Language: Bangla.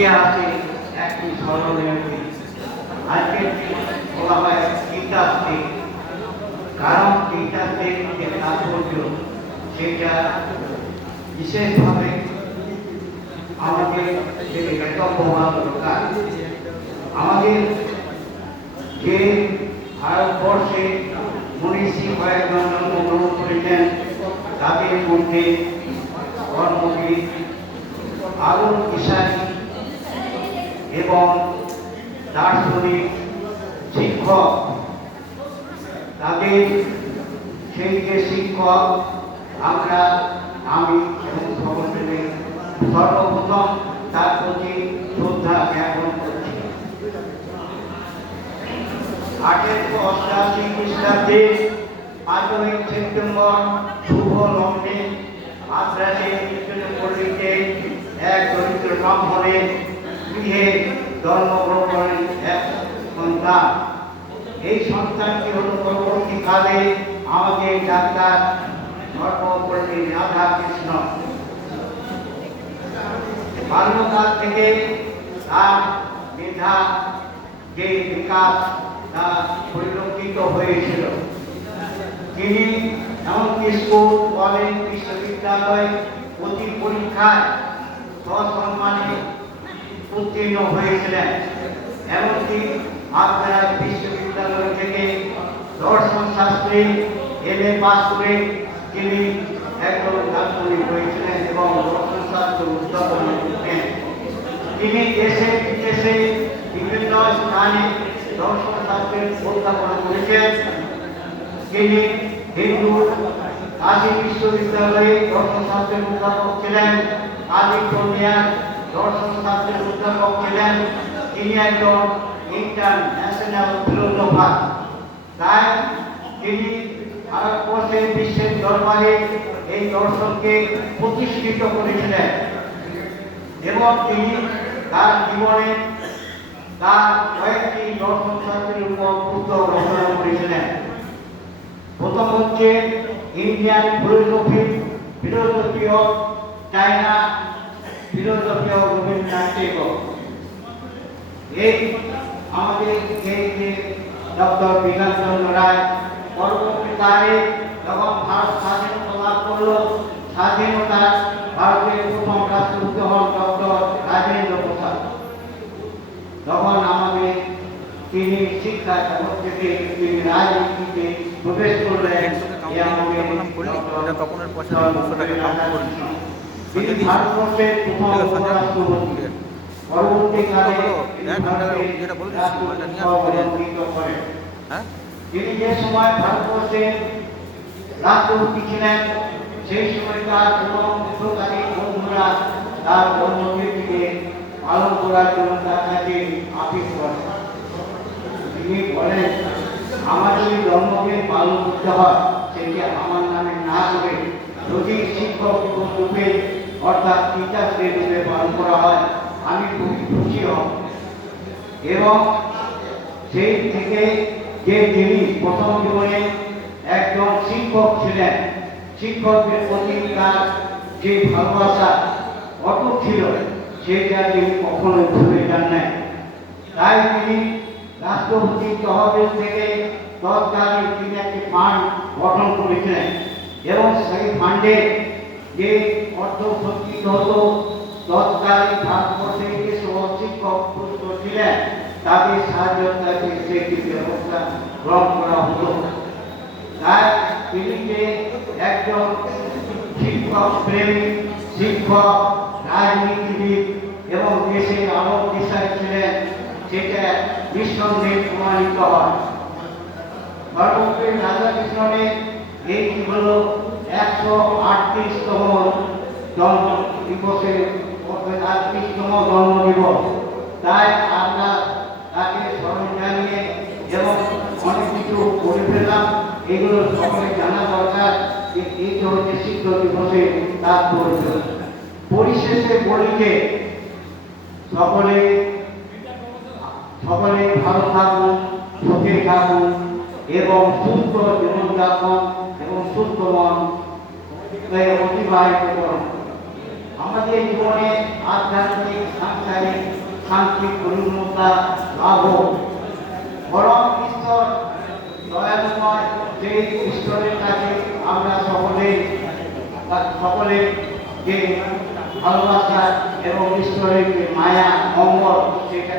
ইতিহাসে একটি স্মরণীয় দিন। আজকের বলা হয় তিতাস দিন, কারণ তিতাসের যে তাৎপর্য সেটা বিশেষভাবে আমাদের এত প্রভাব দরকার। আমাদের যে ভারতবর্ষে মনীষী কয়েকজন জন্মগ্রহণ করেছেন, তাদের মধ্যে কর্মবীর আবুল ইসানি এবং দার্শনিক শিক্ষক, তাদের সেই যে শিক্ষক আমি এবং সকলে সর্বপ্রথম তার প্রতি শ্রদ্ধা জ্ঞাপন করছি। 1888 খ্রিস্টাব্দে 5ই সেপ্টেম্বর শুভ লগ্নে মাদ্রাসে পল্লীতে এক দরিদ্র ব্রাহ্মণের গৃহে জন্মগ্রহণ করেন এক সন্তান। এই সন্তানটি হল পরবর্তীকালে আমাদের ডাক্তার সর্বপল্লী রাধা কৃষ্ণ। বাল্যকাল থেকে তার মেধা যে বিকাশ তা পরিলক্ষিত হয়েছিল। তিনি এমনকি স্কুল, কলেজ, বিশ্ববিদ্যালয় প্রতি পরীক্ষায় সসম্মানে উত্তীর্ণ হয়েছিলেন। এমনকি মাদ্রাজ বিশ্ববিদ্যালয় থেকে দর্শন শাস্ত্রে MA পাস করে তিনি একজন দার্শনিক হয়েছিলেন এবং দর্শন শাস্ত্র উদ্ভাবন করতেন। তিনি দেশে বিদেশে বিভিন্ন স্থানে দর্শন শাস্ত্রের অধ্যাপনা করেছেন। তিনি হিন্দু কাশী বিশ্ববিদ্যালয়ে দর্শন শাস্ত্রের অধ্যাপক ছিলেন, ক্যালিফোর্নিয়ার দর্শন শাস্ত্রের অধ্যাপক ছিলেন। তিনি একজন ইন্টারন্যাশনাল ফিলোসোফার। তাই তিনি ভারতবর্ষের বিশ্বের দরবারে এই দর্শনকে প্রতিষ্ঠিত করেছিলেন এবং তিনি তার জীবনে তার কয়েকটি দর্শন শাস্ত্রের উপর পুস্তক রচনা করেছিলেন। প্রথম হচ্ছে Indian philosophy of China, philosophy of Rabindranath Thakur. এই আমাদের এই যে ডক্টর বিকাশ চন্দ্র রায় পরবর্তীকালে যখন ভারত স্বাধীনতা লাভ করল, স্বাধীনতা ভারতের প্রথম রাষ্ট্রপতি হন ডক্টর রাজেন্দ্র প্রসাদ। তখন আমাদের তিনি শিক্ষা জগৎ থেকে তিনি রাজনীতিতে প্রবেশ করলেন। তিনি ভারতবর্ষের প্রথম রাষ্ট্রপতি। পরবর্তীকালে তিনি যে সময় ভারতবর্ষের রাষ্ট্রপতি ছিলেন, সেই সময় তার যুদ্ধকারী বন্ধুরা তার জন্মদিনটিকে পালন করার জন্য তার কাছে আপিল করেন। তিনি বলেন, আমার যদি জন্মদিন পালন করতে হয় সেটি আমার নামে না করে যদি শিক্ষক রূপে অর্থাৎ টিচার্স ডে রূপে পালন করা হয় আমি খুবই খুশি হব। এবং সেই থেকে যে তিনি প্রথম জীবনে একজন শিক্ষক ছিলেন, শিক্ষকদের প্রতি তার যে ভালোবাসা অটুট ছিল সেটা তিনি কখনোই ভুলে যান নাই। তাই তিনি রাষ্ট্রপতি তহবিল থেকে তৎকালীন তিনি একটি ফান্ড গঠন করেছিলেন এবং সেই ফান্ডে যে অর্থ সঞ্চিত হতো তৎকালীন ভারতবর্ষে যে সব শিক্ষক ছিলেন তাদের সাহায্য সেই ব্যবস্থা গ্রহণ করা হতো। তাই তিনি যে একজন শিক্ষক প্রেমী, শিক্ষক, রাজনীতিবিদ এবং দেশের আলোক দিশা ছিলেন সেটা নিঃসন্দেহে প্রমাণিত হয়। সর্বোপরি রাধাকৃষ্ণনের এই হল 138তম জন্ম দিবসের 38তম জন্মদিবস। তাই আমরা তাকে স্মরণ জানিয়ে এবং অনেক কিছু করে ফেললাম, এগুলো সকলে জানা দরকার যে এই হচ্ছে শিক্ষক দিবসের তাৎপর্য। পরিশেষে বলি যে সকলে ভালো থাকুন, সুখে থাকুন এবং সুস্থ জীবনযাপন এবং সুস্থ মন অতিবাহিত করুন। আমাদের জীবনে আধ্যাত্মিক তাড়াতাড়ি শান্তি পূর্ণতা লাভ হোক। বরং ঈশ্বর দয়াময় সেই ঈশ্বরের কাছে আমরা সকলে যে ভালোবাসা এবং ঈশ্বরের যে মায়া মঙ্গল সেটা